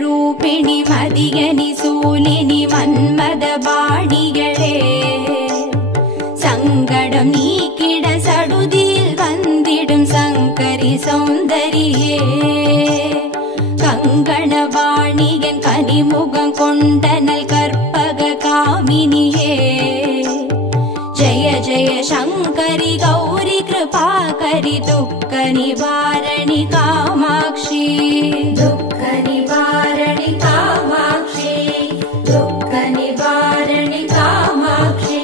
ರೂಪಿಣಿ ಮದಿಯನಿ ಸೂಲಿನಿ ಮನ್ಮದ ಬಾಣಿಗಳೇ சங்கடம் நீக்கிட சடுதியில் வந்திடும் சங்கரி சௌந்தரியே கங்கணவாணியன் கனிமுகம் கொண்டனல் கற்பக காமினியே ஜய ஜய சங்கரி கௌரி கிருபாகரி துக்க நிவாரணி காமாட்சி துக்க நிவாரணி காமாட்சி துக்க நிவாரணி காமாட்சி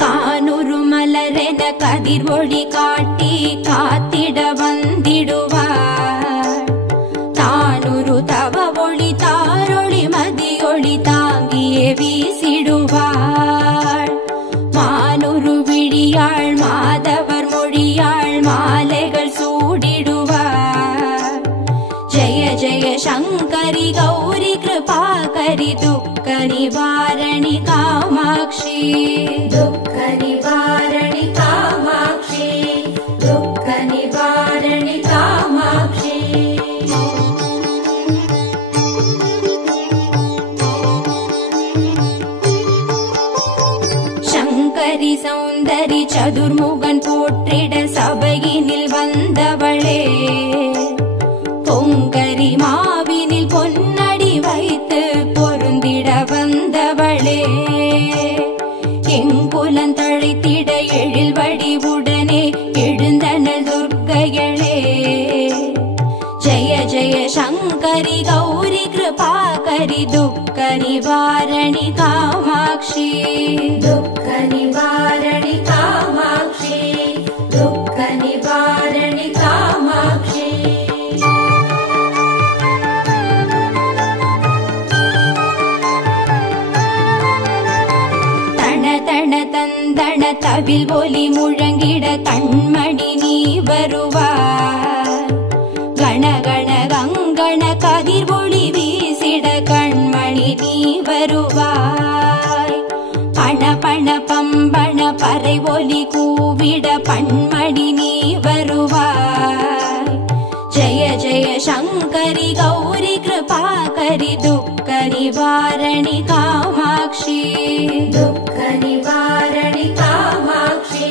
கானுரு மலரென கதிர் ஒளி காட்டி காத்திட வந்திடுவார் தானுரு தவ ஒளி தாரொளி மதியொளி தாங்கியே வீசிடுவார் மானுரு விழியாள் மாதவர் மொழியாள் மாலைகள் சூடிடுவார் ஜய ஜய சங்கரி கௌரி கிருபாகரி துக்க நிவாரணி காமாட்சி துக்க நிவாரணி காமாட்சி துக்க நிவாரணி காமாட்சி சங்கரி சௌந்தரி சதுர்முகன் போற்றிட சபையினில் வந்தவளே பொங்கரி மாவினில் பொன்னடி வைத்து பொருந்திட வந்தவளே எங்குலன் தழைத்திட எழில் வடிவுடனே எழுந்தனல் துர்க்கைகளே ஜய ஜய சங்கரி கௌரி கிருபாகரி துக்க நிவாரணி காமாட்சி துக்க நிவாரணி காமாட்சி துக்க நிவாரணி காமாட்சி தன தந்தன தவில் ஒலி முழங்கிட கண்மணி நீ வருவார் கணகண கங்கண கதிர் ஒளி வீசிட கண்மணி நீ வருவாய் பண பண பம்பண பறை ஒலி கூவிட பண்மணி நீ வருவாய் ஜய ஜய சங்கரி கௌரி கிருபாகரி துக்க நிவாரணி காமாட்சி துக்க நிவாரணி காமாட்சி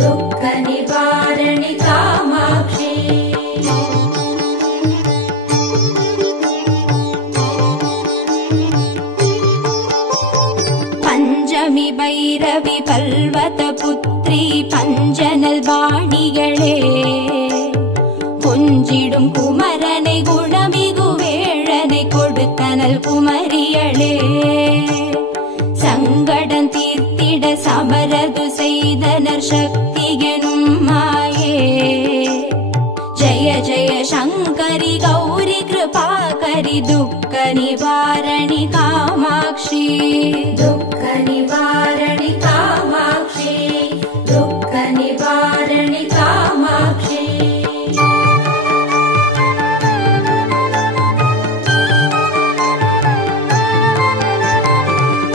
துக்க நிவாரணி காமாட்சி பஞ்சமி பைரவி பல்வத புத்ரி பஞ்சனல் வாணிகளே கொஞ்சிடும் குமரனை குணமிகு வேழனை கொடுத்தனல் குமரியளே சங்கடம் தீர்த்திட சமரது செய்தனர் சக்தி எனும் மாயே ஜய ஜய சங்கரி கௌரி கிருபாகரி துக்க நிவாரணி காமாட்சி துக்க நிவாரணி காமாட்சி துக்க நிவாரணி காமாட்சி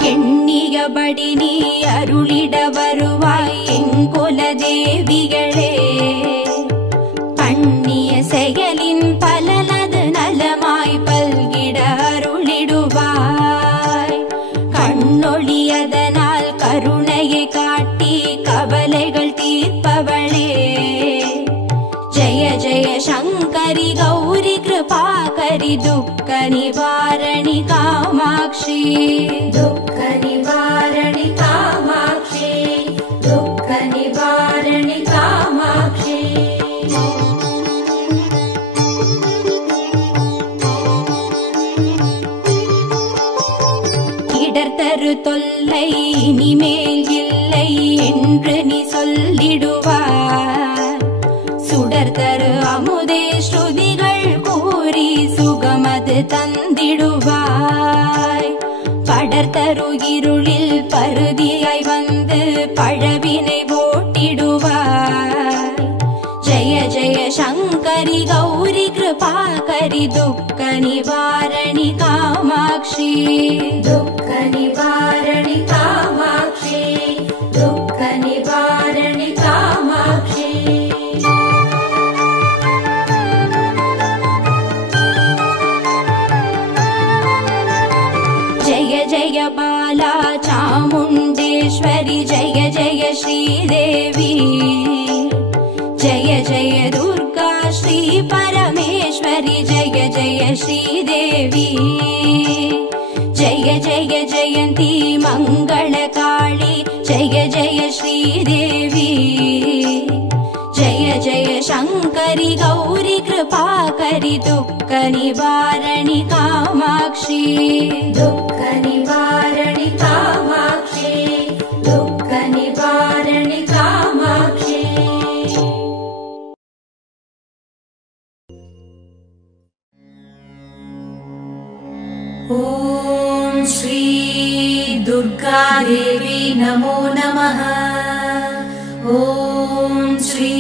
எண்ணியபடி நீ அருளிட வருவாய் எங்குல தேவிகளே பண்ணிய செயலின் பலனது நலமாய் பல்கிட அருளிடுவாய் கண்ணொழியதனால் கருணையை காட்டி கவலைகள் தீர்ப்பவளே ஜய ஜய சங்கரி கௌரி கிருபாகரி துக்க நிவாரணி காமாட்சி துக்க நிவாரணி காமாட்சி துக்க நிவாரணி காமாட்சி இடர்தரு தொல்லை இனிமேல் இல்லை என்று நீ சொல்லிடுவார் சுடர்தரு அமுதே ஸ்ருதிகள் கூறி சுகமது தந்திடுவாய் படர்தரு இருளில் பருதியாய் வந்து பழவினை ஓட்டிடுவாய். ஜய ஜய சங்கரி கௌரி கிருபாகரி துக்க நிவாரணி காமாட்சி. துக்க நிவாரணி காமாட்சி. துக்க நிவாரணி காமாட்சி. जय जय बाला चामुण्डेश्वरि जय जय श्रीदेवी. जय जय दुर्गा श्री परमेश्वरि जय जय श्रीदेवी. जय जय जयन्ती मङ्गलकाली जय जय श्रीदेवी. जय जय शङ्करि गौरी कृपाकरि दुःख निवारणि कामाक्षी. दुःख निवारणि कामाक्षी. दुःख निवारणि कामाक्षी. ॐ श्री दुर्गा देवी नमो नमः. ॐ श्री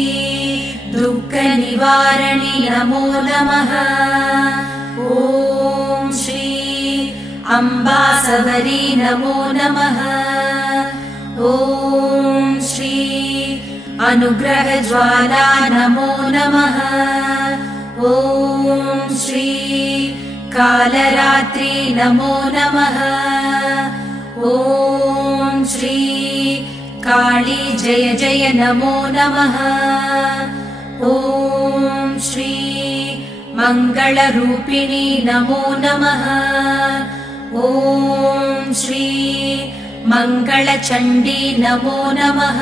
दुःख निवारणि नमो नमः. ॐ श्री अम्बा सबरी नमो नमः. ॐ श्री अनुग्रह ज्वाला नमो नमः. ॐ श्री कालरात्रि नमो नमः. ॐ श्री काली जय जय नमो नमः. ॐ श्री मङ्गलरूपिणी नमो नमः. ॐ श्री मङ्गलचण्डी नमो नमः.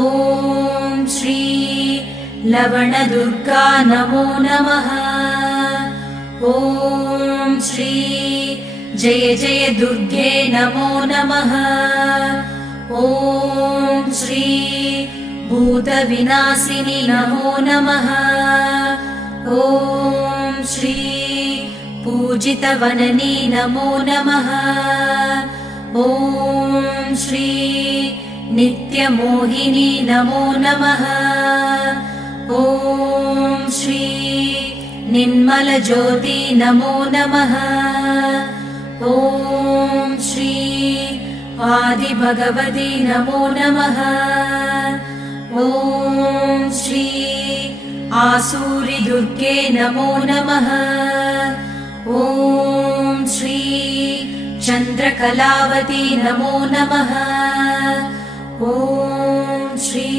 ॐ श्री लवणदुर्गा नमो नमः. ॐ श्री जय जय दुर्गे नमो नमः. ॐ श्री भूतविनाशिनी नमो नमः. ॐ श्री पूजितवननी नमो नमः. ॐ श्री नित्यमोहिनी नमो नमः. ॐ श्री निर्मलज्योति नमो नमः. ॐ श्री आदिभगवती नमो नमः. ॐ श्री आसूरि दुर्गे नमो नमः. ॐ श्री चन्द्रकलावती नमो नमः. ॐ श्री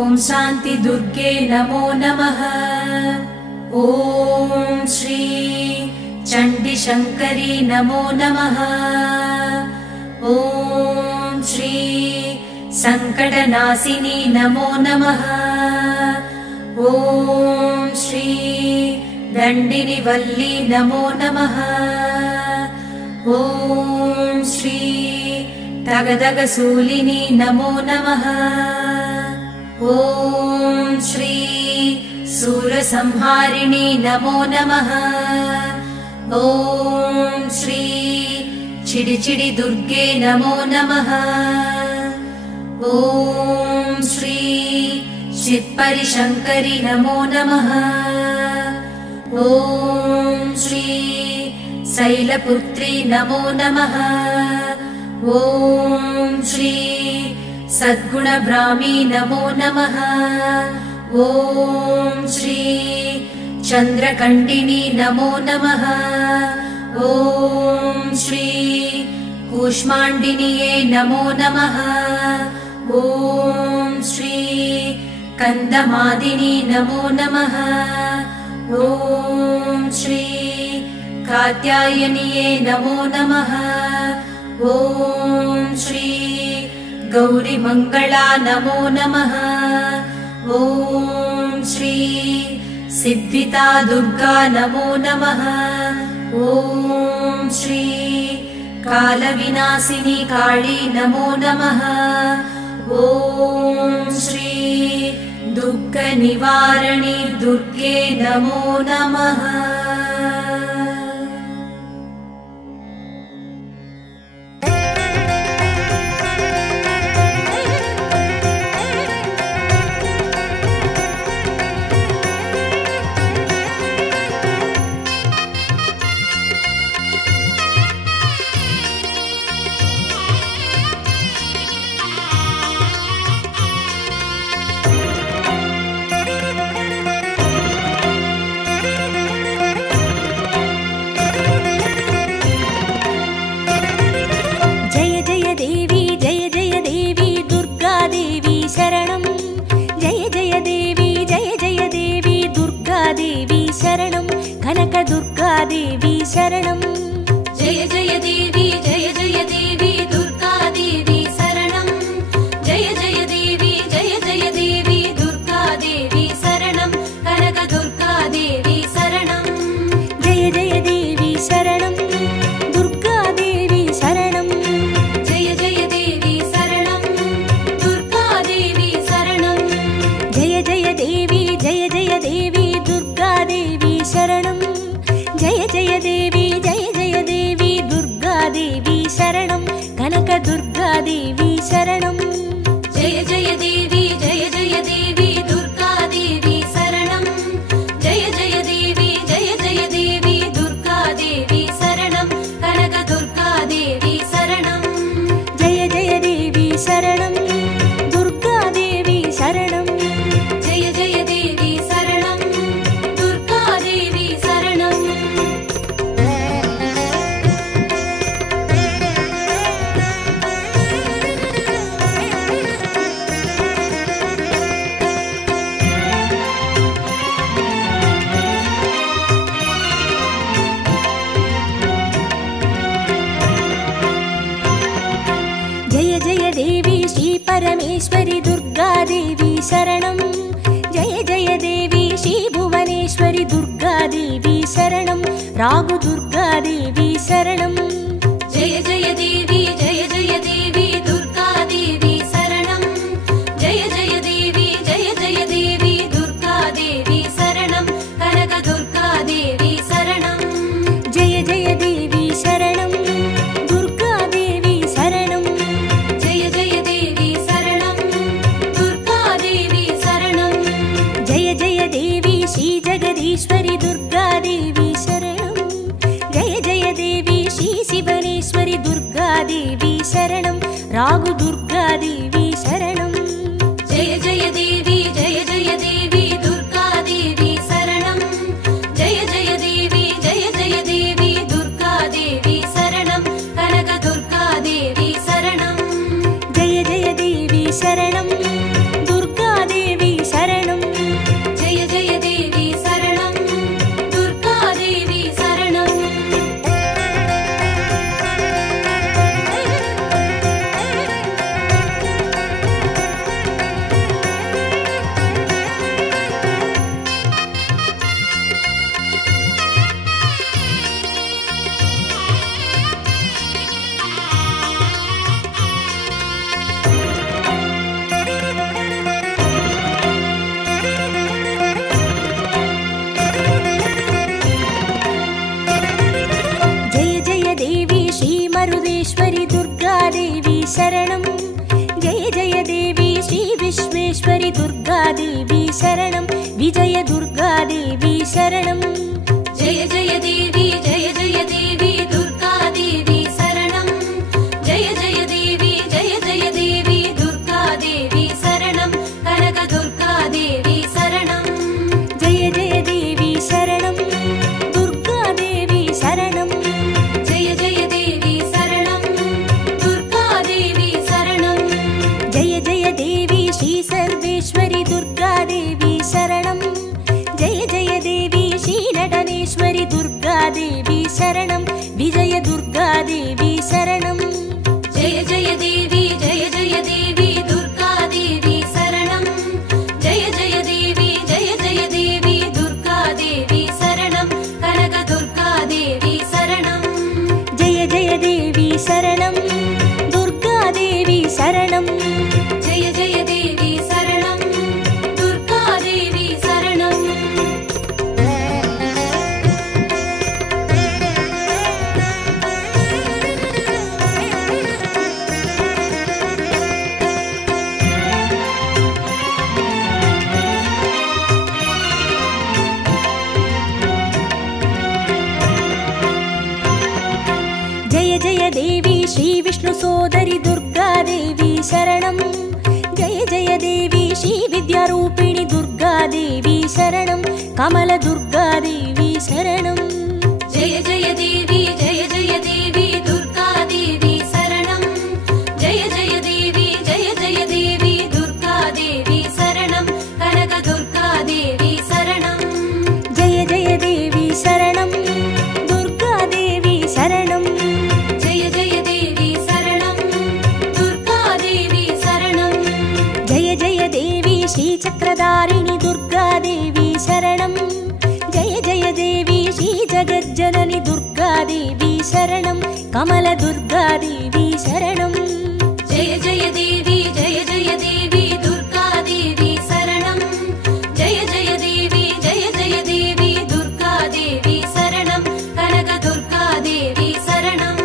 ॐ शान्ति दुर्गे नमो नमः. ॐ श्री चण्डी शङ्करी नमो नमः. ॐ श्री सङ्कटनाशिनी नमो नमः. ॐ श्री दण्डिनि वल्ली नमो नमः. ॐ श्री तगदगसूलिनी नमो नमः. ॐ श्री सूरसंहारिणी नमो नमः. ॐ श्री चिडिचिडि दुर्गे नमो नमः. ॐ श्री शिवपरि शङ्करि नमो नमः. ॐ श्री शैलपुत्री नमो नमः. ॐ श्री सद्गुणब्राह्मी नमो नमः. ॐ श्री चन्द्रकण्डिनी नमो नमः. ॐ श्री कूष्माण्डिन्ये नमो नमः. ॐ श्री कन्दमादिनी नमो नमः. ॐ श्री कात्यायन्ये नमो नमः. ॐ श्री गौरीमङ्गला नमो नमः. ॐ श्री सिद्धिता दुर्गा नमो नमः. ॐ श्री कालविनाशिनी काली नमो नमः. ॐ श्री दुःख निवारणी दुर्गे नमो नमः. कनकदुर्गादेवी शरणम् जय जय देवी दुर्गादेवी शरणम् जय जय देवी दुर्गादेवी शरणम् कनकदुर्गादेवी शरणम् जय जय देवी शरणम् दुर्गादेवी शरणम् जय जय देवी शरणम् दुर्गादेवी शरणम् जय जय देवी दुर्गादेवी शरणम् जय जय देवी दुर्गादेवी शरणम् कनकदुर्गादेवी शरणम् जय जय देवी दुर्गादेवी शरणम् जय जय देवी दुर्गादेवी शरणम् कनकदुर्गादेवी शरणम् जय जय देवी शरणम् दुर्गादेवी शरणम् जय जय देवी शरणम् दुर्गादेवी शरणम् जय जय देवी श्री परमेश्वरी दुर्गादेवी शरणम् जय जय देवी श्री भुवनेश्वरी दुर्गादेवी शरणम् रागु दुर्गादेवी शरणम् जय जय देवी दुर्गादेवी शरणम् जय जय देवी दुर्गादेवी शरणम् कनकदुर्गादेवी शरणम् जय जय देवी शरणम् दुर्गादेवी शरणम् जय जय देवी शरणम् दुर्गादेवी शरणम् जय जय देवी श्री जगदीश्वरी दुर्गादेवी शरणम् जय जय देवी श्री शिवनेश्वरी दुर्गादेवी शरणम् रागु दुर्गादेवी शरणम् जय जय देवी दुर्गादेवी शरणम् जय जय देवी दुर्गादेवी शरणम् कनकदुर्गादेवी शरणम् जय जय देवी शरणम् दुर्गादेवी शरणम् जय जय देवी शरणम् दुर्गादेवी शरणम् जय जय देवी श्री मरुदेश्वरी दुर्गादेवी शरणम् जय जय देवी श्री विश्वेश्वरी दुर्गादेवी शरणम् विजय दुर्गादेवी शरणम् जय जय देवी दुर्गादेवी शरणम् जय जय देवी दुर्गादेवी शरणम् कनकदुर्गादेवी शरणम् जय जय देवी शरणम् दुर्गादेवी शरणम् जय जय देवी शरणम् दुर्गादेवी शरणम् जय जय देवी श्री सर्वेश्वरी दुर्गादेवी शरणम् जय जय देवी श्री नटनेश्वरी दुर्गादेवी शरणम् विजय दुर्गादेवी शरणम् जय जय देवी दुर्गादेवी शरणम् जय जय देवी दुर्गादेवी शरणम् कनकदुर्गादेवी शरणम् जय जय देवी शरणम् दुर्गादेवी शरणम् जय जय देवी शरणम् दुर्गादेवी शरणम् जय जय देवी श्री विष्णु सोदरी दुर्गादेवी शरणम् जय जय देवी श्री विद्यारूपिणी दुर्गादेवी शरणम् कमल दुर्गादेवी शरणम् जय जय देवी दुर्गादेवी शरणम् जय जय देवी दुर्गादेवी शरणम् कनकदुर्गादेवी शरणम् जय जय देवी शरणम् शरणं कमलदुर्गादेवी शरणं जय जय देवी दुर्गादेवी शरणं जय जय देवी दुर्गादेवी शरणं कनकदुर्गादेवी शरणं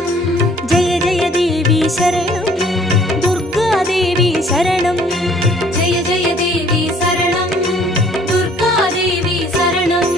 जय जय देवी शरणं दुर्गादेवी शरणं जय जय देवी शरणं दुर्गादेवी शरणं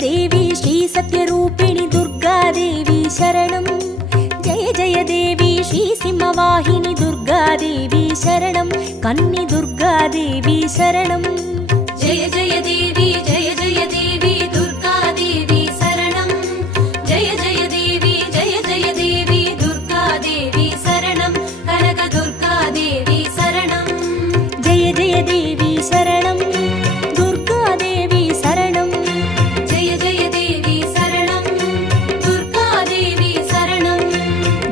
देवी श्री सत्यरूपिणी दुर्गादेवी शरणं जय जय देवी श्री सिंहवाहिनी दुर्गादेवी शरणं कन्नी दुर्गादेवी शरणं जय जय देवी दुर्गादेवी शरणं जय जय देवी दुर्गादेवी शरणं कनकदुर्गादेवी शरणं जय जय देवी शरणं दुर्गादेवी शरणं जय जय देवी शरणं दुर्गादेवी शरणं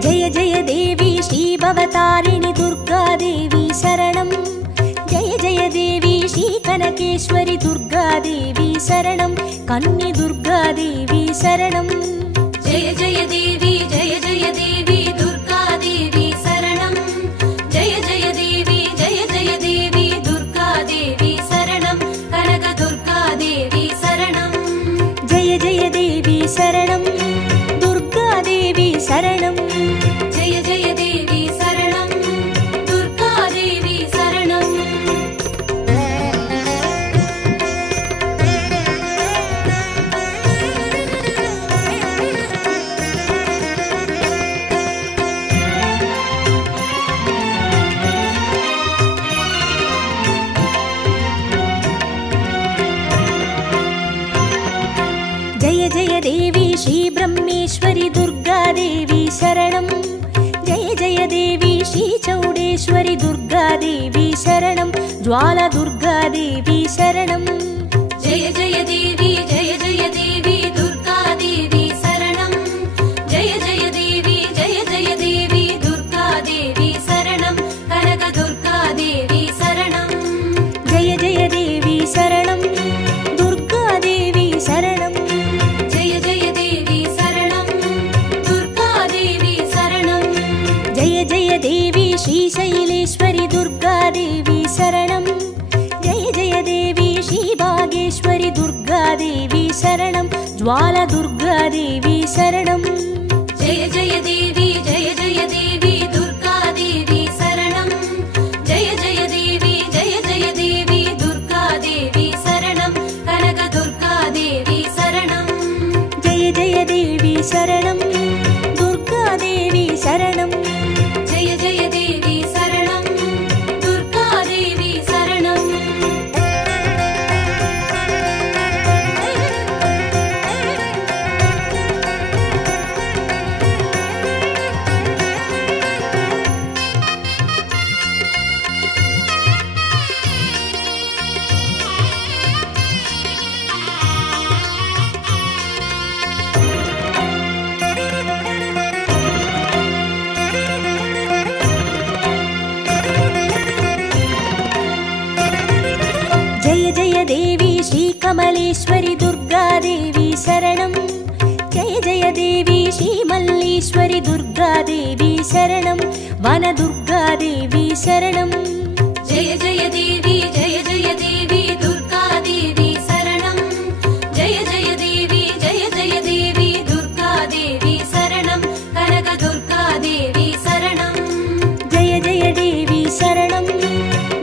जय जय देवी श्री भवतारिणी दुर्गादेवी शरणं जय जय देवी श्री कनकेश्वरी दुर्गादेवी शरणं कन्नी दुर्गादेवी शरणं जय जय देवी दुर्गादेवी शरणं जय जय देवी दुर्गादेवी शरणं कनकदुर्गादेवी शरणं जय जय देवी शरणं दुर्गादेवी शरणं जय जय देवी शरणं दुर्गादेवी शरणं जय जय देवी श्री ब्रह्मेश्वरी दुर्गादेवी शरणं जय जय देवी श्री चौडेश्वरी दुर्गादेवी शरणं ज्वाला दुर्गादेवी शरणं जय जय देवी दुर्गादेवी शरणं जय जय देवी दुर्गादेवी शरणं कनकदुर्गादेवी शरणं जय जय देवी शरणं दुर्गादेवी शरणं जय जय देवी शरणं दुर्गादेवी शरणं जय जय देवी श्री शैलेश्वरी दुर्गादेवी शरणं जय जय देवी श्री भागेश्वरी दुर्गादेवी शरणं ज्वाला दुर्गादेवी शरणं जय जय देवी दुर्गादेवी शरणं जय जय देवी दुर्गादेवी शरणं कनकदुर्गादेवी शरणं जय जय देवी शरणं दुर्गादेवी शरणं जय जय देवी शरणं दुर्गादेवी शरणं जय जय देवी श्री कमलेश्वरी दुर्गादेवी शरणं जय जय देवी श्री मल्लेश्वरी दुर्गादेवी शरणं वनदुर्गादेवी शरणं जय जय देवी दुर्गादेवी शरणं जय जय देवी दुर्गादेवी शरणं कनकदुर्गादेवी शरणं जय जय देवी शरणं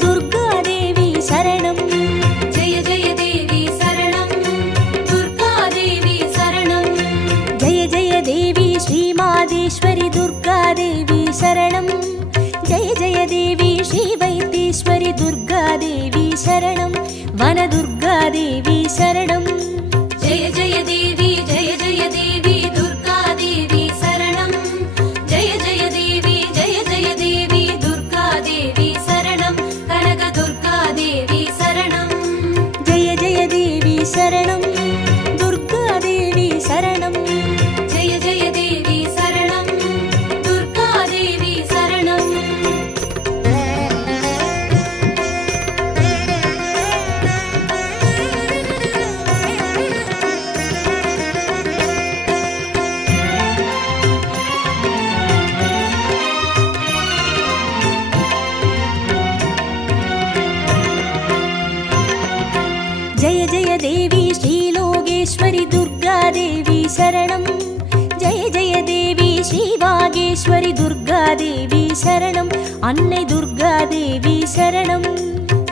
दुर्गादेवी शरणं जय जय देवी शरणं दुर्गादेवी शरणं जय जय देवी श्री मादेश्वरी दुर्गादेवी शरणं जय जय देवी श्री वैद्येश्वरी दुर्गादेवी शरणं वनदुर्गादेवी शरणं जय जय देवी दुर्गादेवी देवी श्रीलोकेश्वरि दुर्गा देवी शरणं जय जय देवी श्रीवागेश्वरि दुर्गा देवी शरणं अन्नै दुर्गा देवी शरणं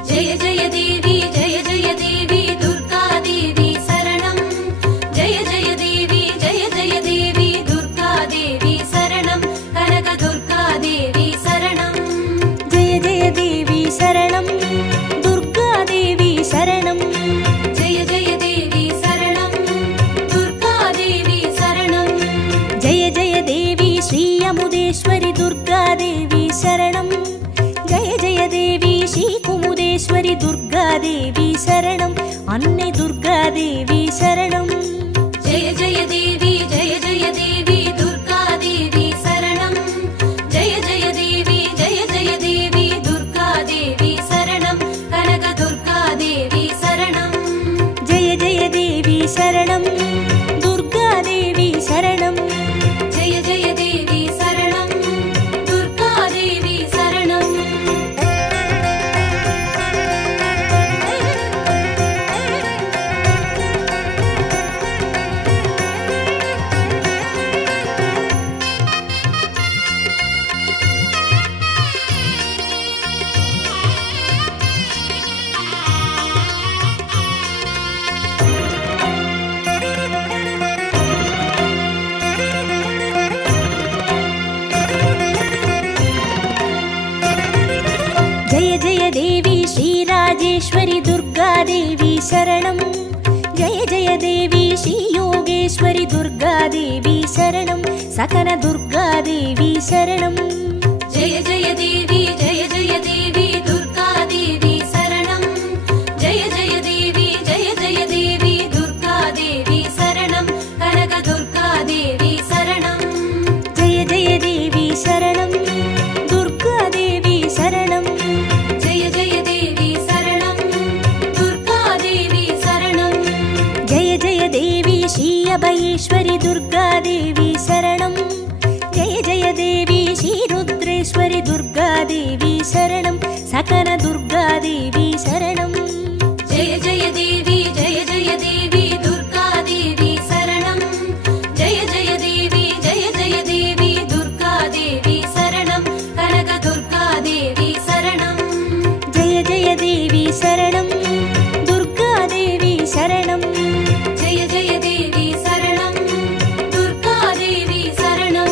जय जय देवी दुर्गा देवी शरणं जय जय देवी दुर्गा देवी शरणं कनक दुर्गा देवी शरणं जय जय देवी शरणं दुर्गा देवी शरणं जय जय देवी शरणं दुर्गा देवी शरणं जय जय देवी श्री अमुदेश्वरि दुर्गा देवी शरणं जय जय देवी श्री कुमुदेश्वरि दुर्गा देवी शरणं अन्नै दुर्गा देवी शरणं जय जय देवी दुर्गा देवी शरणं जय जय देवी दुर्गा देवी शरणं कनक दुर्गा देवी शरणं जय जय देवी शरणं दुर्गा देवी शरणं जय जय देवी शरणं दुर्गा देवी शरणं जय जय देवी श्रीराजेश्वरि दुर्गा देवी शरणं जय जय देवी श्रीयोगेश्वरि दुर्गा देवी शरणं सकल दुर्गा देवी शरणं जय जय देवी दुर्गा देवी शरणं जय जय देवी दुर्गा देवी शरणं कनक दुर्गा देवी शरणं जय जय देवी शरणं दुर्गा देवी शरणं जय जय देवी शरणं दुर्गा देवी शरणं जय जय देवी श्री अभयेश्वरि दुर्गा देवी शरणं जय जय देवी श्री रुद्रेश्वरि दुर्गा देवी शरणं सकल दुर्गा देवी शरणं जय जय देवी दुर्गा देवी शरणं जय जय देवी दुर्गा देवी शरणं कनक दुर्गा देवी शरणं जय जय देवी शरणं दुर्गा देवी शरणं जय जय देवी शरणं दुर्गा देवी शरणं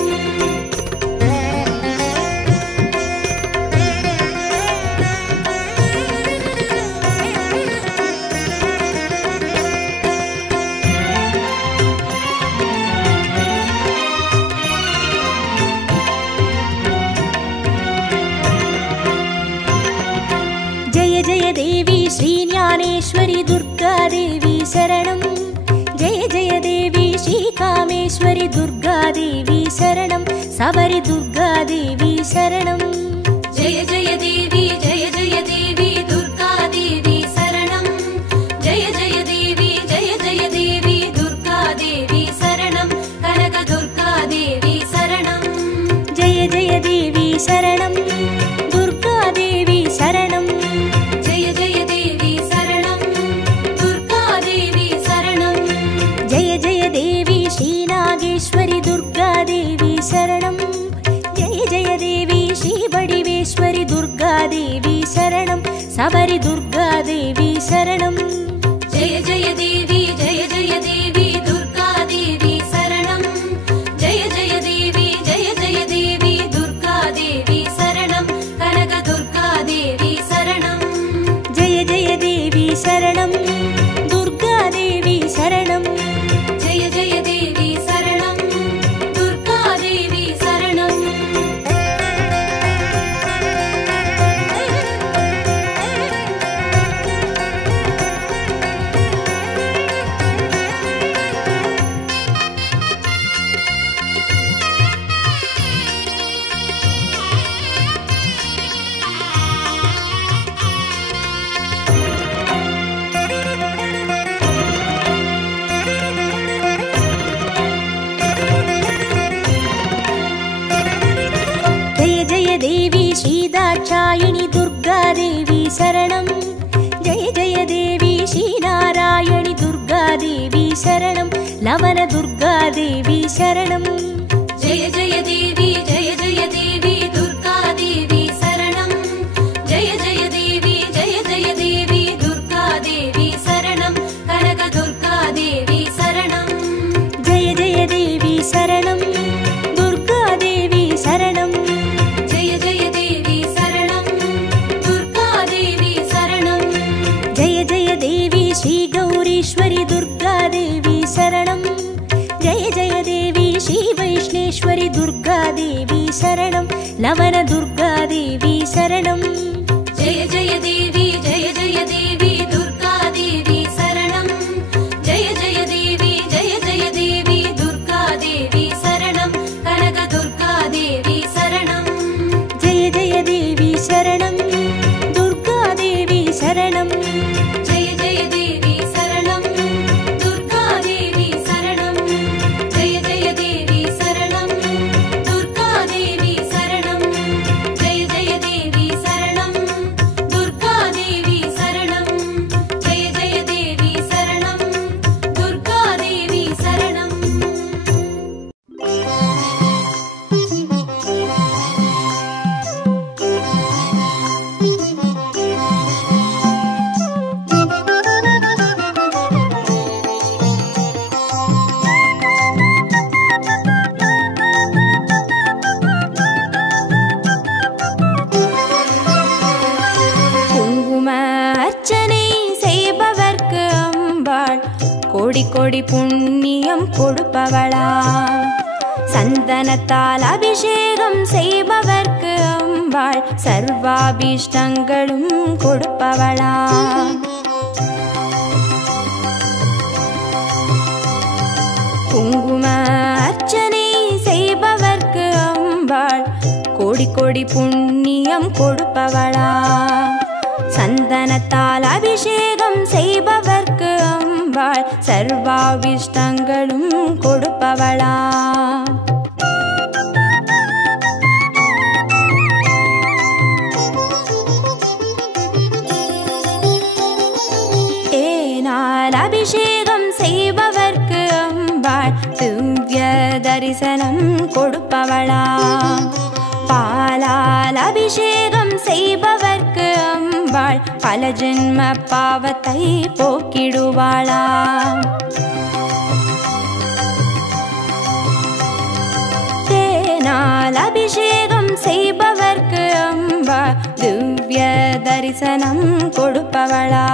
जय जय देवी श्रीज्ञानेश्वरि दुर्गा देवी शरणं जय जय देवी श्रीकामेश्वरि दुर्गा देवी शरणं सबरि दुर्गा देवी शरणं जय जय देवी दुर्गा देवी शरणं जय जय देवी दुर्गा देवी शरणं कनक दुर्गा देवी शरणं जय जय देवी शरणं दुर्गा देवी शरणं जय जय देवी शरणं दुर्गा देवी शरणं जय जय देवी श्रीनागेश्वरि दुर्गा देवी शरणं जय जय देवी श्रीबडिवेश्वरि दुर्गा देवी शरणं सबरि दुर्गा देवी शरणं जय जय देवी दुर्गा देवी शरणं जय जय देवी दुर्गा देवी शरणं कनक दुर्गा देवी शरणं जय जय देवी शरणं दुर्गा देवी शरणं जय जय देवी शरणं दुर्गा देवी शरणं देवी श्रीदाक्षायिणी दुर्गा देवी शरणं जय जय देवी श्रीनारायणि शरणं लवन दुर्गा देवी शरणं जय जय देवी दुर्गा देवी शरणं जय जय देवी दुर्गा देवी शरणं कनक दुर्गा देवी शरणं जय जय देवी शरणं दुर्गा देवी शरणं जय जय देवी शरणं दुर्गा देवी शरणं जय जय देवी श्री गौरीश्वरी दुर्गा देवी शरणं जय जय देवी श्री वैष्णेश्वरी दुर्गा देवी शरणं लवन दुर्गा देवी शरणं जय जय देवी दुर्गा देवी शरणं जय जय देवी दुर्गा देवी शरणं कनक दुर्गा देवी शरणं जय जय देवी शरणं दुर्गा देवी शरणं जय जय देवी शरणं दुर्गा देवी शरणं जय जय देवी शरणं दुर्गा देवी शरणं जय जय देवी शरणं दुर्गा देवी शरणं जय जय देवी शरणं दुर्गा देवी शरणं குங்கும அர்ச்சனை செய்பவர்க்கு அம்பாள் கோடி கோடி புண்ணியம் கொடுப்பவளா சந்தனத்தால் அபிஷேகம் செய்பவர்க்கு அம்பாள் சர்வாபீஷ்டங்களும் கொடுப்பவளா குங்கும அர்ச்சனை செய்பவர்க்கு அம்பாள் கோடி கோடி புண்ணியம் கொடுப்பவளா சந்தனத்தால் அபிஷேகம் செய்பவர்க்கு அம்பாள் சர்வாபிஷ்டங்களும் கொடுப்பவளா தேனால் அபிஷேகம் செய்பவர்க்கு அம்பாள் திவ்ய தரிசனம் கொடுப்பவளா பாலால் அபிஷேகம் செய்பவர்க்கு அம்பாள் பல ஜென்ம பாவத்தை போக்கிடுவாளா தேனால் அபிஷேகம் செய்பவர்க்கு அம்பாள் திவ்ய தரிசனம் கொடுப்பவளா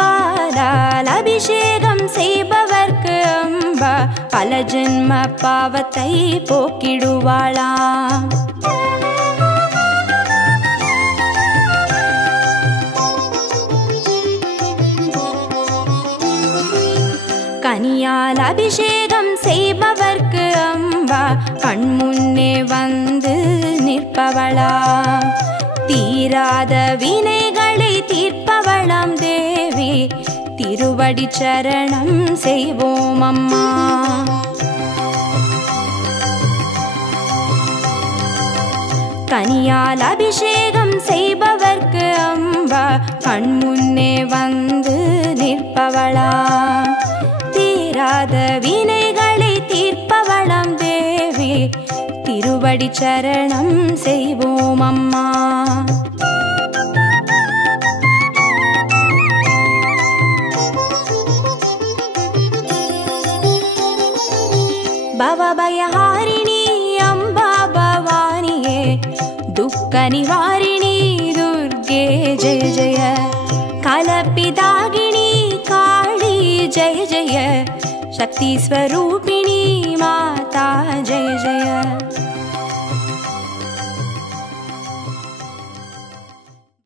பாலால் அபிஷேகம் செய்பவர்க்கு அம்பா பல ஜென்ம பாவத்தை போக்கிடுவாளா கனியால் அபிஷேகம் செய்பவர்க்கு அம்பா கண்முன்னே வந்து நிற்பவளா தீராத வினைகளை தீர்ப்பவளாம் தேவி திருவடி சரணம் செய்வோம் அம்மா கனியால் அபிஷேகம் செய்பவர்க்கு அம்பா கண்முன்னே வந்து நிற்பவளா தீராத வினைகளை தீர்ப்பவளாம் தேவி திருவடி சரணம் செய்வோம் அம்மா பவபயஹாரிணி அம்பா பவானியே துக்க நிவாரிணி துர்गे जय जय கலப்பிதாகினி காளி जय जय शक्ति स्वरूपिणी मा